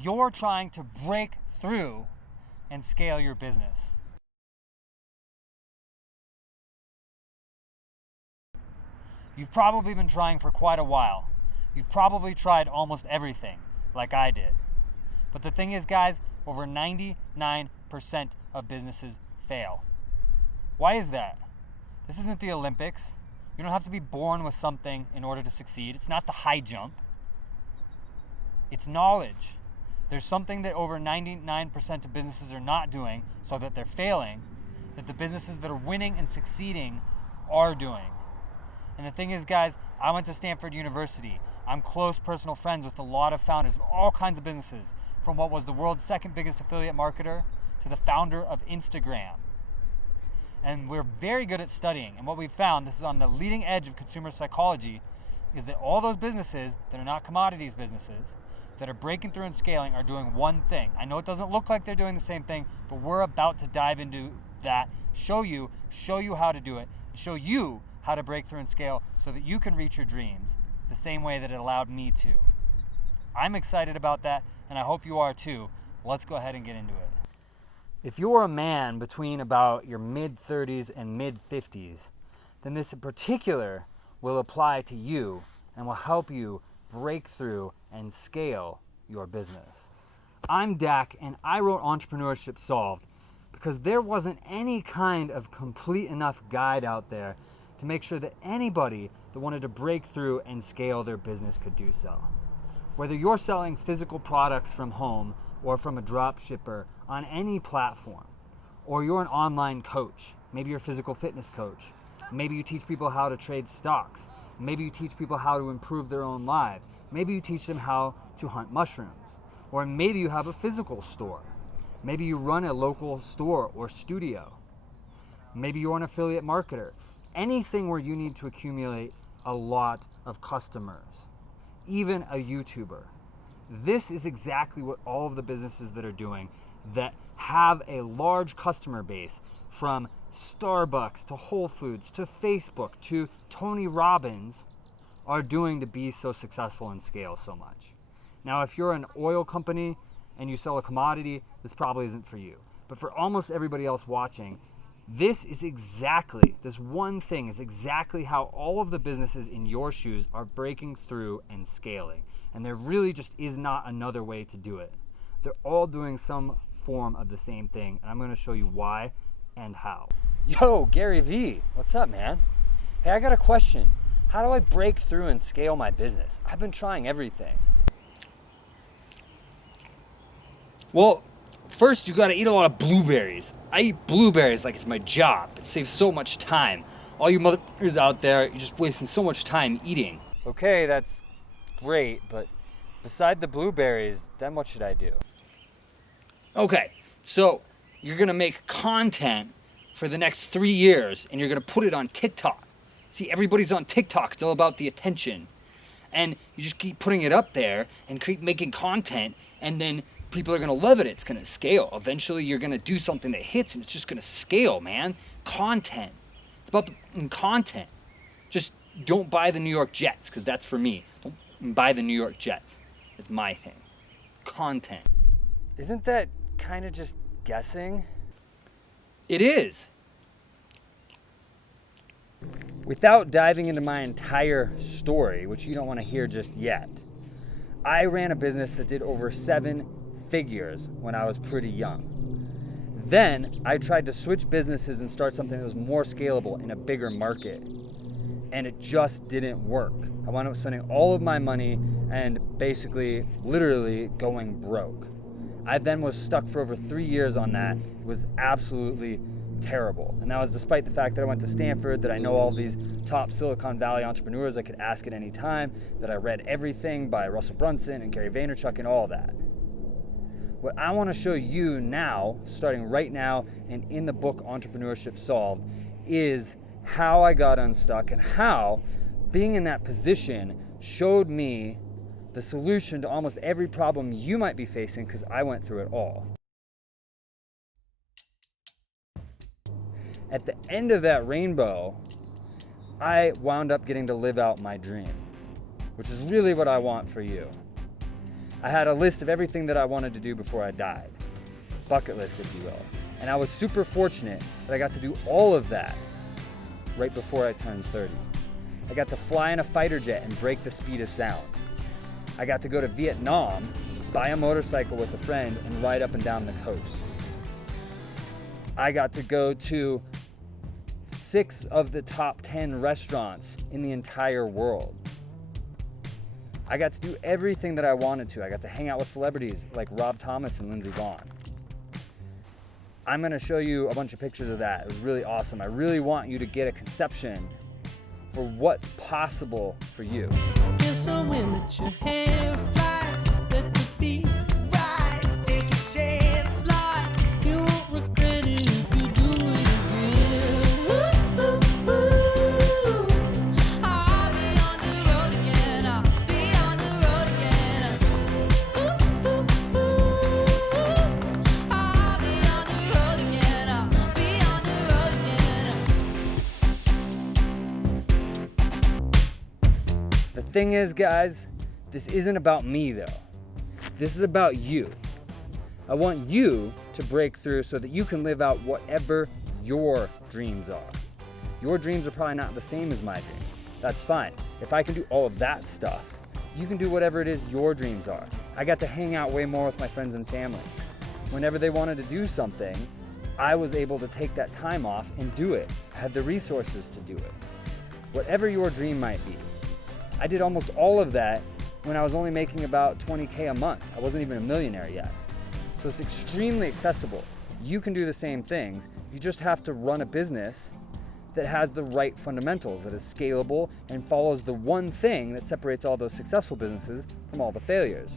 You're trying to break through and scale your business. You've probably been trying for quite a while. You've probably tried almost everything, like I did. But the thing is, guys, over 99% of businesses fail. Why is that? This isn't the Olympics. You don't have to be born with something in order to succeed. It's not the high jump. It's knowledge. There's something that over 99% of businesses are not doing, so that they're failing, that the businesses that are winning and succeeding are doing. And the thing is, guys, I went to Stanford University. I'm close personal friends with a lot of founders of all kinds of businesses, from what was the world's second biggest affiliate marketer to the founder of Instagram. And we're very good at studying. And what we've found, this is on the leading edge of consumer psychology, is that all those businesses that are not commodities businesses, that are breaking through and scaling, are doing one thing. I know it doesn't look like they're doing the same thing, but we're about to dive into that, show you how to do it, show you how to break through and scale so that you can reach your dreams the same way that it allowed me to. I'm excited about that, and I hope you are too. Let's go ahead and get into it. If you're a man between about your mid-30s and mid-50s, then this in particular will apply to you and will help you break through and scale your business. I'm Dak, and I wrote Entrepreneurship Solved because there wasn't any kind of complete enough guide out there to make sure that anybody that wanted to break through and scale their business could do so. Whether you're selling physical products from home or from a drop shipper on any platform, or you're an online coach, maybe you're a physical fitness coach, maybe you teach people how to trade stocks, maybe you teach people how to improve their own lives, maybe you teach them how to hunt mushrooms, or maybe you have a physical store, maybe you run a local store or studio, maybe you're an affiliate marketer, anything where you need to accumulate a lot of customers, even a YouTuber. This is exactly what all of the businesses that are doing that have a large customer base, from Starbucks to Whole Foods to Facebook to Tony Robbins, are doing to be so successful and scale so much. Now, if you're an oil company and you sell a commodity, this probably isn't for you. But for almost everybody else watching, this one thing is exactly how all of the businesses in your shoes are breaking through and scaling. And there really just is not another way to do it. They're all doing some form of the same thing, and I'm going to show you why and how. Yo, Gary V, what's up, man? Hey, I got a question. How do I break through and scale my business? I've been trying everything. Well, first you gotta eat a lot of blueberries. I eat blueberries like it's my job. It saves so much time. All you motherfuckers out there, you're just wasting so much time eating. Okay, that's great, but beside the blueberries, then what should I do? Okay, so you're gonna make content for the next 3 years and you're gonna put it on TikTok. See, everybody's on TikTok, it's all about the attention. And you just keep putting it up there and keep making content, and then people are gonna love it. It's gonna scale. Eventually you're gonna do something that hits and it's just gonna scale, man. Content. It's about the content. Just don't buy the New York Jets, because that's for me. Don't buy the New York Jets. It's my thing. Content. Isn't that kind of just guessing? It is. Without diving into my entire story, which you don't want to hear just yet, I ran a business that did over 7 figures when I was pretty young. Then I tried to switch businesses and start something that was more scalable in a bigger market, and it just didn't work. I wound up spending all of my money and basically literally going broke. I then was stuck for over 3 years on that. It was absolutely terrible. And that was despite the fact that I went to Stanford, that I know all these top Silicon Valley entrepreneurs I could ask at any time, that I read everything by Russell Brunson and Gary Vaynerchuk and all that. What I want to show you now, starting right now and in the book Entrepreneurship Solved, is how I got unstuck and how being in that position showed me the solution to almost every problem you might be facing, because I went through it all. At the end of that rainbow, I wound up getting to live out my dream, which is really what I want for you. I had a list of everything that I wanted to do before I died. Bucket list, if you will. And I was super fortunate that I got to do all of that right before I turned 30. I got to fly in a fighter jet and break the speed of sound. I got to go to Vietnam, buy a motorcycle with a friend, and ride up and down the coast. I got to go to 6 of the top 10 restaurants in the entire world. I got to do everything that I wanted to. I got to hang out with celebrities like Rob Thomas and Lindsey Vonn. I'm gonna show you a bunch of pictures of that. It was really awesome. I really want you to get a conception for what's possible for you. Guess I will let your hair fly, let the beat ride, take a chance, like you won't regret it if you do it again. Ooh, ooh, ooh. I'll be on the road again, I'll be on the road again. Ooh, ooh, ooh. I'll be on the road again, I'll be on the road again. The thing is, guys, this isn't about me though. This is about you. I want you to break through so that you can live out whatever your dreams are. Your dreams are probably not the same as my dreams. That's fine. If I can do all of that stuff, you can do whatever it is your dreams are. I got to hang out way more with my friends and family. Whenever they wanted to do something, I was able to take that time off and do it. I had the resources to do it. Whatever your dream might be. I did almost all of that when I was only making about 20K a month. I wasn't even a millionaire yet. So it's extremely accessible. You can do the same things. You just have to run a business that has the right fundamentals, that is scalable and follows the one thing that separates all those successful businesses from all the failures.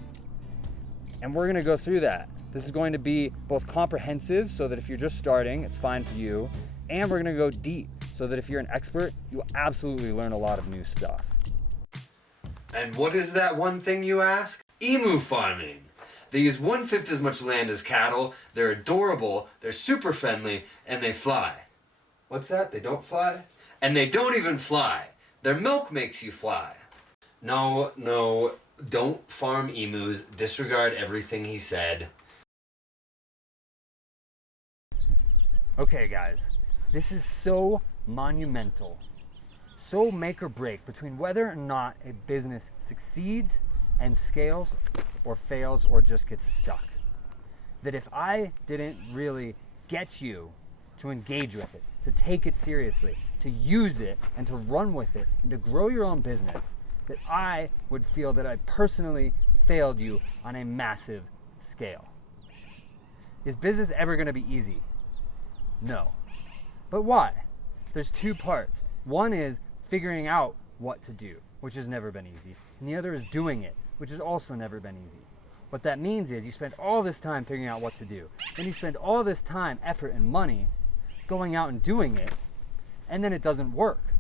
And we're gonna go through that. This is going to be both comprehensive, so that if you're just starting, it's fine for you. And we're gonna go deep, so that if you're an expert, you will absolutely learn a lot of new stuff. And what is that one thing, you ask? Emu farming. They use 1/5 as much land as cattle, they're adorable, they're super friendly, and they fly. What's that? They don't fly? And they don't even fly. Their milk makes you fly. No, don't farm emus. Disregard everything he said. Okay guys, this is so monumental, so make or break between whether or not a business succeeds and scales or fails or just gets stuck. That if I didn't really get you to engage with it, to take it seriously, to use it and to run with it and to grow your own business, that I would feel that I personally failed you on a massive scale. Is business ever going to be easy? No. But why? There's 2 parts. One is figuring out what to do, which has never been easy. And the other is doing it, which has also never been easy. What that means is you spend all this time figuring out what to do. Then you spend all this time, effort, and money going out and doing it, and then it doesn't work.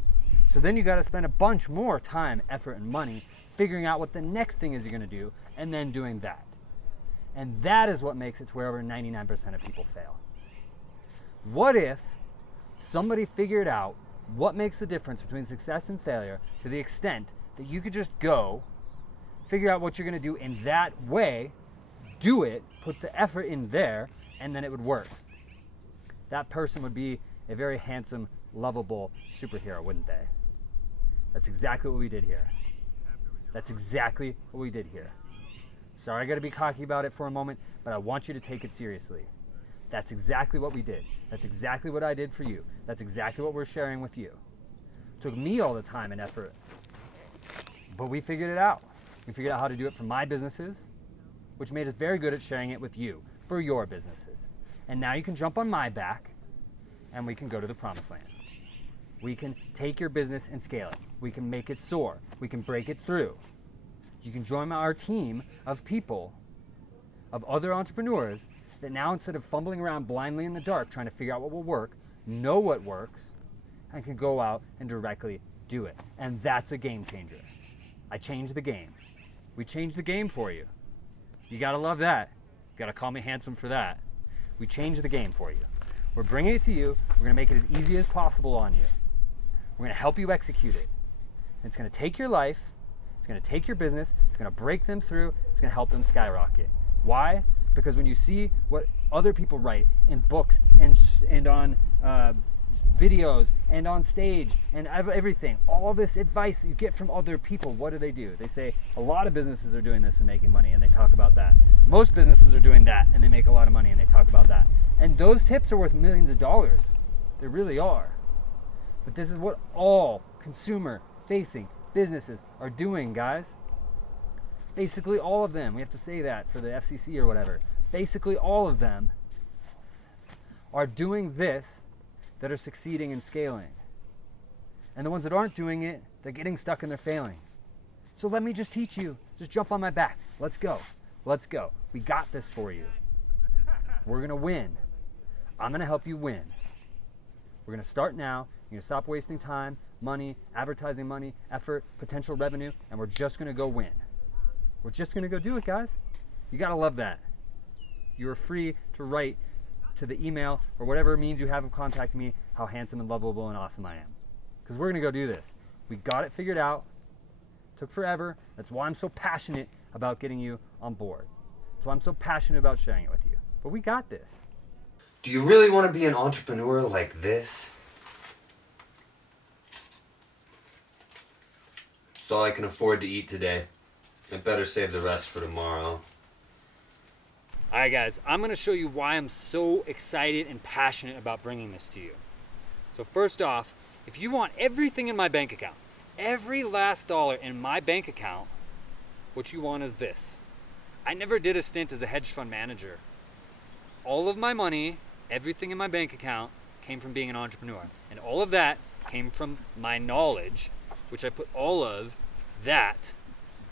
So then you got to spend a bunch more time, effort, and money figuring out what the next thing is you're going to do, and then doing that. And that is what makes it to where over 99% of people fail. What if somebody figured out what makes the difference between success and failure to the extent that you could just go, figure out what you're going to do in that way, do it, put the effort in there, and then it would work? That person would be a very handsome, lovable superhero, wouldn't they? That's exactly what we did here. That's exactly what we did here. Sorry I got to be cocky about it for a moment, but I want you to take it seriously. That's exactly what we did. That's exactly what I did for you. That's exactly what we're sharing with you. It took me all the time and effort, but we figured it out. We figured out how to do it for my businesses, which made us very good at sharing it with you for your businesses. And now you can jump on my back and we can go to the promised land. We can take your business and scale it. We can make it soar. We can break it through. You can join our team of people, of other entrepreneurs that now, instead of fumbling around blindly in the dark trying to figure out what will work, know what works, and can go out and directly do it. And that's a game changer. I changed the game. We changed the game for you. You gotta love that. You gotta call me handsome for that. We changed the game for you. We're bringing it to you. We're gonna make it as easy as possible on you. We're gonna help you execute it. It's gonna take your life It's going to take your business, it's going to break them through, it's going to help them skyrocket. Why? Because when you see what other people write in books and on videos and on stage and everything, all this advice that you get from other people, what do? They say a lot of businesses are doing this and making money, and they talk about that. Most businesses are doing that and they make a lot of money, and they talk about that. And those tips are worth millions of dollars. They really are. But this is what all consumer-facing businesses are doing, guys. Basically all of them. We have to say that for the FCC or whatever. Basically all of them are doing this that are succeeding and scaling. And the ones that aren't doing it, they're getting stuck and they're failing. So let me just teach you. Just jump on my back. Let's go. Let's go. We got this for you. We're going to win. I'm going to help you win. We're going to start now. You're going to stop wasting time, money, advertising money, effort, potential revenue, and we're just going to go win. We're just going to go do it, guys. You got to love that. You are free to write to the email or whatever means you have of contacting me how handsome and lovable and awesome I am. Because we're going to go do this. We got it figured out. Took forever. That's why I'm so passionate about getting you on board. That's why I'm so passionate about sharing it with you. But we got this. Do you really want to be an entrepreneur like this? It's all I can afford to eat today. I better save the rest for tomorrow. Alright guys, I'm going to show you why I'm so excited and passionate about bringing this to you. So first off, if you want everything in my bank account, every last dollar in my bank account, what you want is this. I never did a stint as a hedge fund manager. All of my money, everything in my bank account came from being an entrepreneur. And all of that came from my knowledge, which I put all of that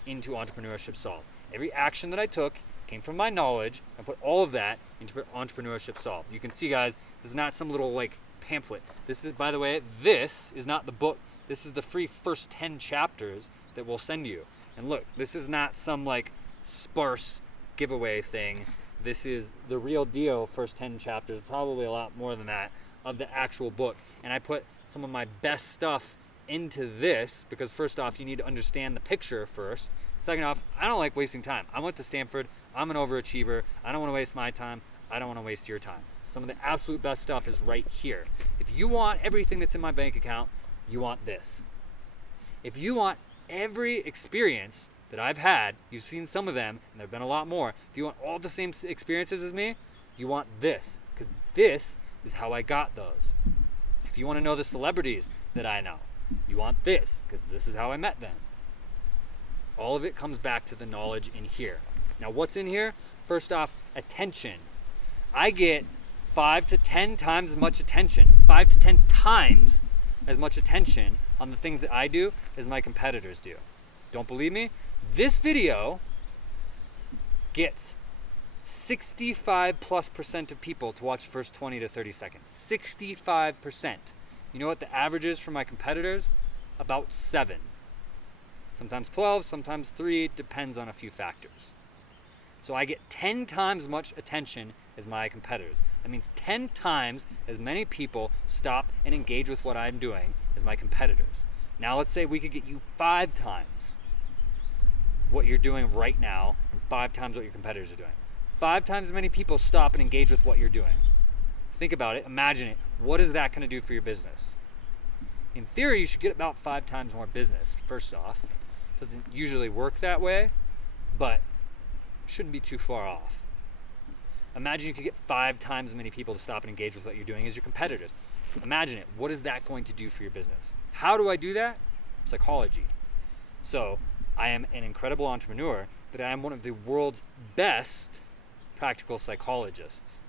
into Entrepreneurship Solved. Every action that I took came from my knowledge and put all of that into Entrepreneurship Solved. You can see, guys, this is not some little like pamphlet. This is, by the way, this is not the book. This is the free first 10 chapters that we'll send you. And look, this is not some like sparse giveaway thing. This is the real deal first 10 chapters, probably a lot more than that, of the actual book. And I put some of my best stuff into this because first off, you need to understand the picture first. Second off, I don't like wasting time. I went to Stanford. I'm an overachiever. I don't want to waste my time. I don't want to waste your time. Some of the absolute best stuff is right here. If you want everything that's in my bank account, you want this. If you want every experience that I've had, you've seen some of them, and there have been a lot more. If you want all the same experiences as me, you want this, because this is how I got those. If you want to know the celebrities that I know, you want this, because this is how I met them. All of it comes back to the knowledge in here. Now, what's in here? First off, attention. I get 5 to 10 times as much attention, 5 to 10 times as much attention on the things that I do as my competitors do. Don't believe me? This video gets 65+% of people to watch the first 20 to 30 seconds. 65%. You know what the average is for my competitors? About 7. Sometimes 12, sometimes 3, depends on a few factors. So I get 10 times as much attention as my competitors. That means 10 times as many people stop and engage with what I'm doing as my competitors. Now let's say we could get you 5 times what you're doing right now and 5 times what your competitors are doing. 5 times as many people stop and engage with what you're doing. Think about it, imagine it. What is that going to do for your business? In theory, you should get about 5 times more business, first off. Doesn't usually work that way, but shouldn't be too far off. Imagine you could get 5 times as many people to stop and engage with what you're doing as your competitors. Imagine it. What is that going to do for your business? How do I do that? Psychology. So I am an incredible entrepreneur, but I am one of the world's best practical psychologists.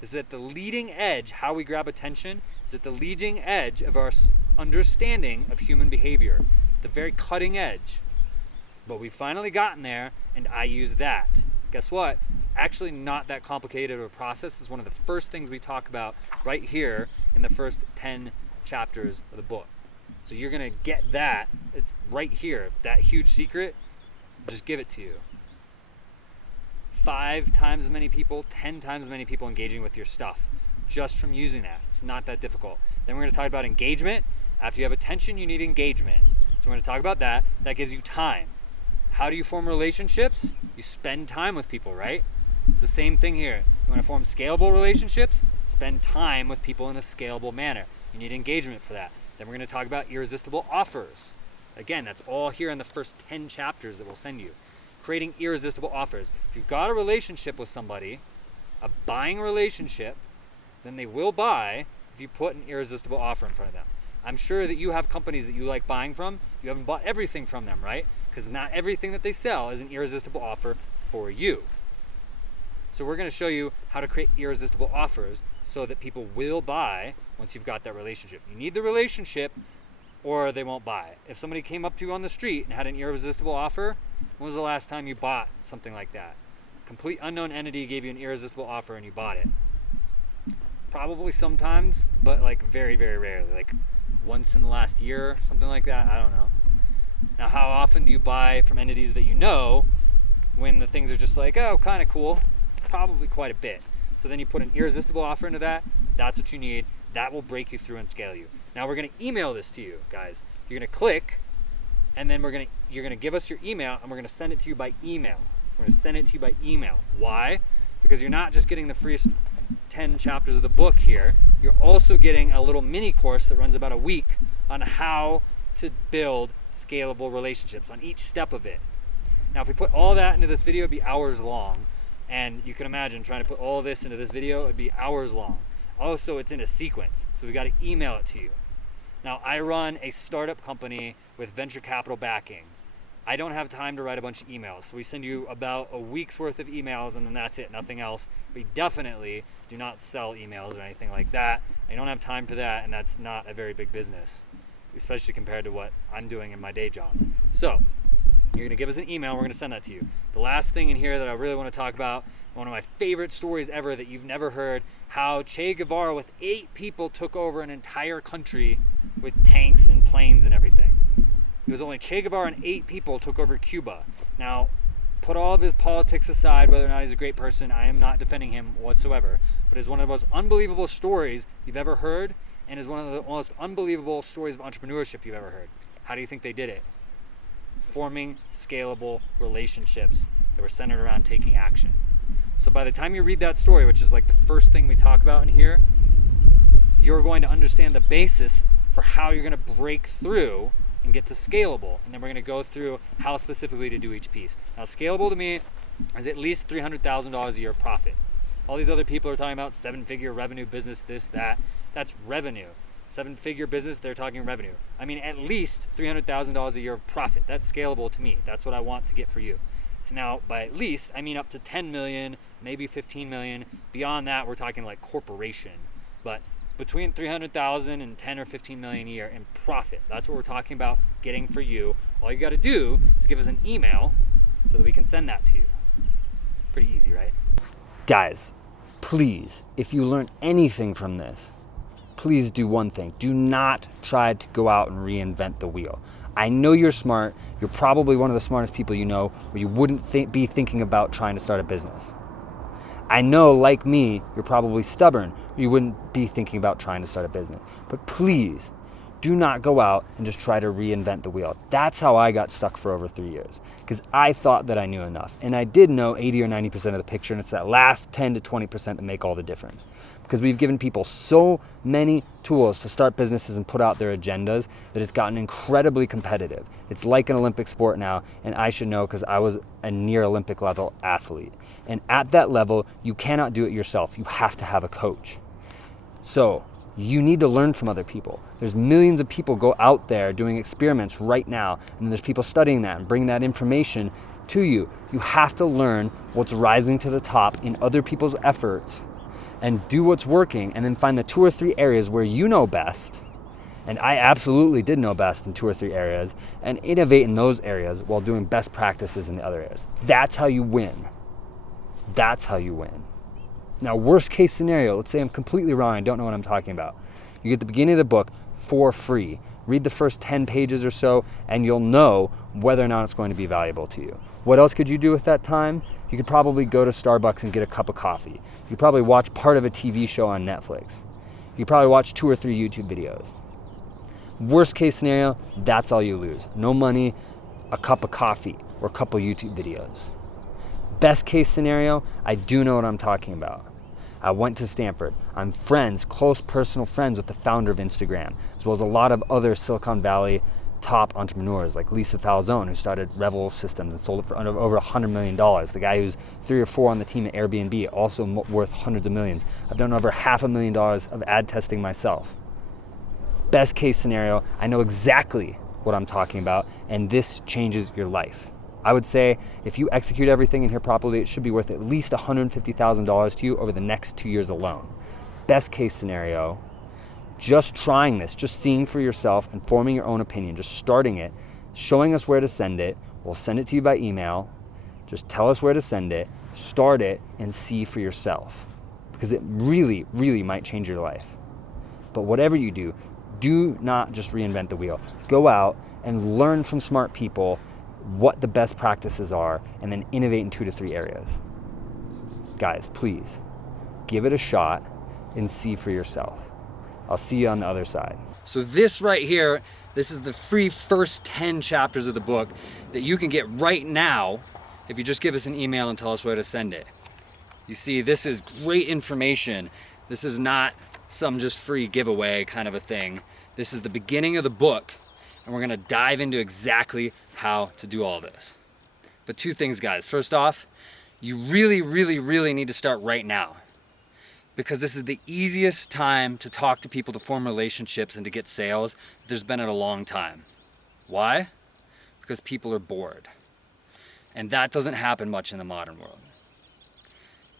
This is at the leading edge. How we grab attention is at the leading edge of our understanding of human behavior. It's the very cutting edge. But we've finally gotten there, and I use that. Guess what? It's actually not that complicated of a process. It's one of the first things we talk about right here in the first 10 chapters of the book. So you're going to get that. It's right here. That huge secret, just give it to you. 5 times as many people, 10 times as many people engaging with your stuff just from using that. It's not that difficult. Then we're going to talk about engagement. After you have attention, you need engagement. So we're going to talk about that. That gives you time. How do you form relationships? You spend time with people, right? It's the same thing here. You want to form scalable relationships? Spend time with people in a scalable manner. You need engagement for that. Then we're going to talk about irresistible offers. Again, that's all here in the first 10 chapters that we'll send you. Creating irresistible offers. If you've got a relationship with somebody, a buying relationship, then they will buy if you put an irresistible offer in front of them. I'm sure that you have companies that you like buying from. You haven't bought everything from them, right? Because not everything that they sell is an irresistible offer for you. So we're going to show you how to create irresistible offers so that people will buy once you've got that relationship. You need the relationship or they won't buy. If somebody came up to you on the street and had an irresistible offer, when was the last time you bought something like that? A complete unknown entity gave you an irresistible offer and you bought it. Probably sometimes, but like very, very rarely. Like once in the last year, something like that. I don't know. Now, how often do you buy from entities that you know when the things are just like, oh, kind of cool? Probably quite a bit. So then you put an irresistible offer into that. That's what you need. That will break you through and scale you. Now we're going to email this to you, guys. You're going to click, and then you're going to give us your email, and we're going to send it to you by email. We're going to send it to you by email. Why? Because you're not just getting the free 10 chapters of the book here. You're also getting a little mini course that runs about a week on how to build scalable relationships on each step of it. Now, if we put all that into this video, it'd be hours long. And you can imagine trying to put all this into this video, it'd be hours long. Also, it's in a sequence, so we got to email it to you. Now, I run a startup company with venture capital backing. I don't have time to write a bunch of emails, so we send you about a week's worth of emails, and then that's it, nothing else. We definitely do not sell emails or anything like that. I don't have time for that, and that's not a very big business, especially compared to what I'm doing in my day job. So, you're going to give us an email, we're going to send that to you. The last thing in here that I really want to talk about, one of my favorite stories ever that you've never heard, how Che Guevara with 8 people took over an entire country with tanks and planes and everything. It was only Che Guevara and 8 people took over Cuba. Now, put all of his politics aside, whether or not he's a great person, I am not defending him whatsoever, but it's one of the most unbelievable stories you've ever heard, and is one of the most unbelievable stories of entrepreneurship you've ever heard. How do you think they did it? Forming scalable relationships that were centered around taking action. So by the time you read that story, which is like the first thing we talk about in here, you're going to understand the basis for how you're going to break through and get to scalable. And then we're going to go through how specifically to do each piece. Now, scalable to me is at least $300,000 a year profit. All these other people are talking about 7-figure revenue business, this, that. That's revenue. 7-figure business, they're talking revenue. I mean, at least $300,000 a year of profit. That's scalable to me. That's what I want to get for you. Now, by at least, I mean up to 10 million, maybe 15 million. Beyond that, we're talking like corporation. But between 300,000 and 10 or 15 million a year in profit. That's what we're talking about getting for you. All you got to do is give us an email so that we can send that to you. Pretty easy, right? Guys, please, if you learn anything from this, please do one thing. Do not try to go out and reinvent the wheel. I know you're smart. You're probably one of the smartest people you know, where you wouldn't be thinking about trying to start a business. I know, like me, you're probably stubborn. You wouldn't be thinking about trying to start a business. But please, do not go out and just try to reinvent the wheel. That's how I got stuck for over 3 years, because I thought that I knew enough. And I did know 80 or 90% of the picture, and it's that last 10 to 20% that make all the difference. Because we've given people so many tools to start businesses and put out their agendas that it's gotten incredibly competitive. It's like an Olympic sport now, and I should know because I was a near Olympic level athlete. And at that level, you cannot do it yourself. You have to have a coach. So you need to learn from other people. There's millions of people go out there doing experiments right now, and there's people studying that and bringing that information to you. You have to learn what's rising to the top in other people's efforts and do what's working, and then find the 2 or 3 areas where you know best. And I absolutely did know best in 2 or 3 areas, and innovate in those areas while doing best practices in the other areas. That's how you win. That's how you win. Now, worst case scenario, let's say I'm completely wrong, I don't know what I'm talking about. You get the beginning of the book for free. Read the first 10 pages or so, and you'll know whether or not it's going to be valuable to you. What else could you do with that time? You could probably go to Starbucks and get a cup of coffee. You could probably watch part of a TV show on Netflix. You could probably watch 2 or 3 YouTube videos. Worst case scenario, that's all you lose. No money, a cup of coffee. or a couple YouTube videos. Best case scenario, I do know what I'm talking about. I went to Stanford. I'm friends, close personal friends with the founder of Instagram, as well as a lot of other Silicon Valley top entrepreneurs like Lisa Falzone, who started Revel Systems and sold it for over $100 million. The guy who's 3 or 4 on the team at Airbnb, also worth hundreds of millions. I've done over $500,000 of ad testing myself. Best case scenario, I know exactly what I'm talking about, and this changes your life. I would say if you execute everything in here properly, it should be worth at least $150,000 to you over the next 2 years alone. Best case scenario, just trying this, just seeing for yourself and forming your own opinion, just starting it, showing us where to send it. We'll send it to you by email. Just tell us where to send it, start it, and see for yourself, because it really, really might change your life. But whatever you do not just reinvent the wheel. Go out and learn from smart people what the best practices are, and then innovate in 2 to 3 areas. Guys, please give it a shot and see for yourself. I'll see you on the other side. So this right here, this is the free first 10 chapters of the book that you can get right now if you just give us an email and tell us where to send it. You see, this is great information. This is not some just free giveaway kind of a thing. This is the beginning of the book, and we're gonna dive into exactly how to do all this. But 2 things, guys. First off, you really, really, really need to start right now, because this is the easiest time to talk to people, to form relationships, and to get sales there's been in a long time. Why? Because people are bored. And that doesn't happen much in the modern world.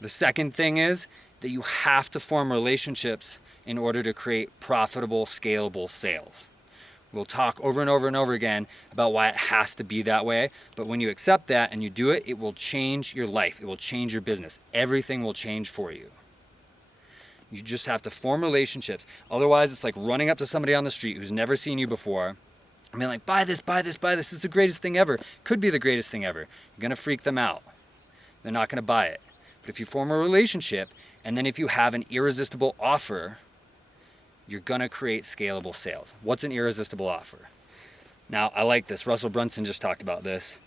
The second thing is that you have to form relationships in order to create profitable, scalable sales. We'll talk over and over and over again about why it has to be that way, but when you accept that and you do it, it will change your life. It will change your business. Everything will change for you. You just have to form relationships. Otherwise, it's like running up to somebody on the street who's never seen you before and being like, buy this, buy this, buy this. It's the greatest thing ever. Could be the greatest thing ever. You're gonna freak them out. They're not gonna buy it. But if you form a relationship, and then if you have an irresistible offer, you're gonna create scalable sales. What's an irresistible offer? Now, I like this. Russell Brunson just talked about this.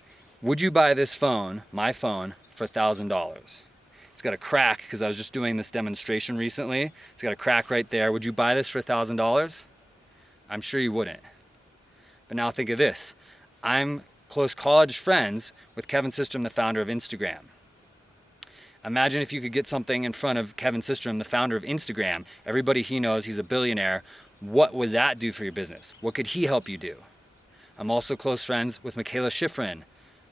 Would you buy this phone, my phone, for $1,000? It's got a crack, because I was just doing this demonstration recently. It's got a crack right there. Would you buy this for $1,000? I'm sure you wouldn't. But now think of this. I'm close college friends with Kevin Systrom, the founder of Instagram. Imagine if you could get something in front of Kevin Systrom, the founder of Instagram. Everybody he knows, he's a billionaire. What would that do for your business? What could he help you do? I'm also close friends with Michaela Schifrin,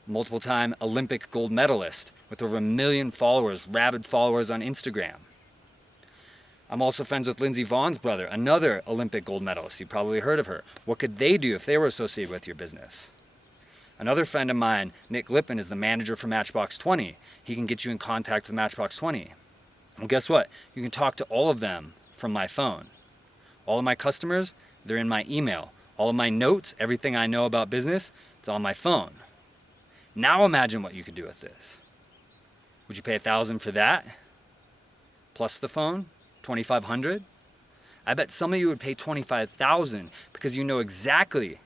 multiple-time Olympic gold medalist with over 1 million followers, rabid followers on Instagram. I'm also friends with Lindsey Vohn's brother, another Olympic gold medalist. You've probably heard of her. What could they do if they were associated with your business? Another friend of mine, Nick Lippin, is the manager for Matchbox 20. He can get you in contact with Matchbox 20. Well, guess what? You can talk to all of them from my phone. All of my customers, they're in my email. All of my notes, everything I know about business, it's on my phone. Now imagine what you could do with this. Would you pay $1,000 for that? Plus the phone? $2,500? I bet some of you would pay $25,000 because you know exactly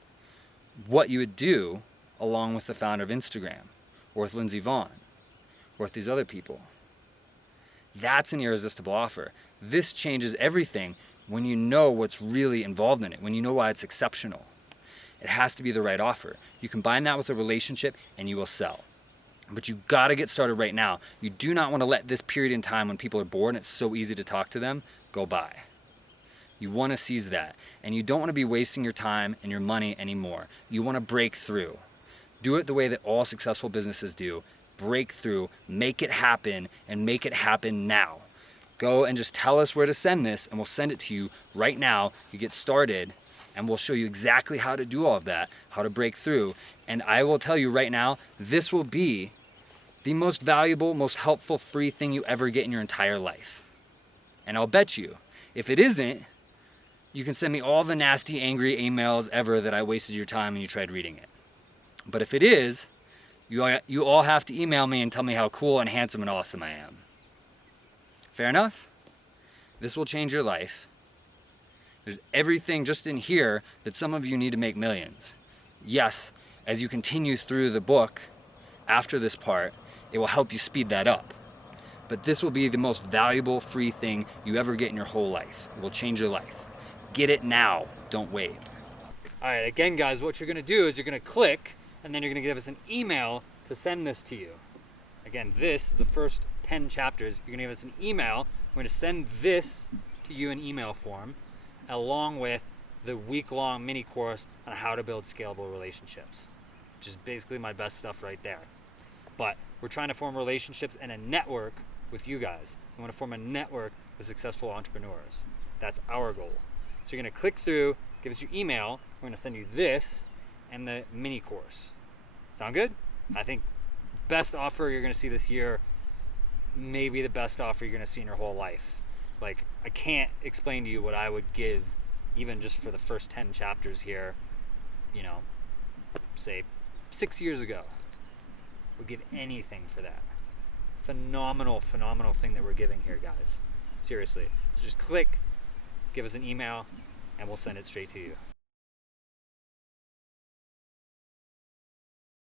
what you would do along with the founder of Instagram, or with Lindsey Vonn, or with these other people. That's an irresistible offer. This changes everything when you know what's really involved in it, when you know why it's exceptional. It has to be the right offer. You combine that with a relationship and you will sell. But you gotta get started right now. You do not wanna let this period in time when people are bored and it's so easy to talk to them go by. You wanna seize that. And you don't wanna be wasting your time and your money anymore. You wanna break through. Do it the way that all successful businesses do. Break through, make it happen, and make it happen now. Go and just tell us where to send this, and we'll send it to you right now. You get started, and we'll show you exactly how to do all of that, how to break through. And I will tell you right now, this will be the most valuable, most helpful free thing you ever get in your entire life. And I'll bet you, if it isn't, you can send me all the nasty, angry emails ever that I wasted your time and you tried reading it. But if it is, you all have to email me and tell me how cool and handsome and awesome I am. Fair enough? This will change your life. There's everything just in here that some of you need to make millions. Yes, as you continue through the book, after this part, it will help you speed that up. But this will be the most valuable free thing you ever get in your whole life. It will change your life. Get it now, don't wait. All right, again, guys, what you're gonna do is you're gonna click, and then you're gonna give us an email to send this to you. Again, this is the first 10 chapters. You're gonna give us an email. We're gonna send this to you in email form, along with the week-long mini course on how to build scalable relationships, which is basically my best stuff right there. But we're trying to form relationships and a network with you guys. We want to form a network with successful entrepreneurs. That's our goal. So you're going to click through, give us your email. We're going to send you this and the mini course. Sound good? I think best offer you're going to see this year, maybe the best offer you're going to see in your whole life. Like, I can't explain to you what I would give even just for the first 10 chapters here, you know, say 6 years ago. Would give anything for that. Phenomenal thing that we're giving here, guys. Seriously. So just click, give us an email, and we'll send it straight to you.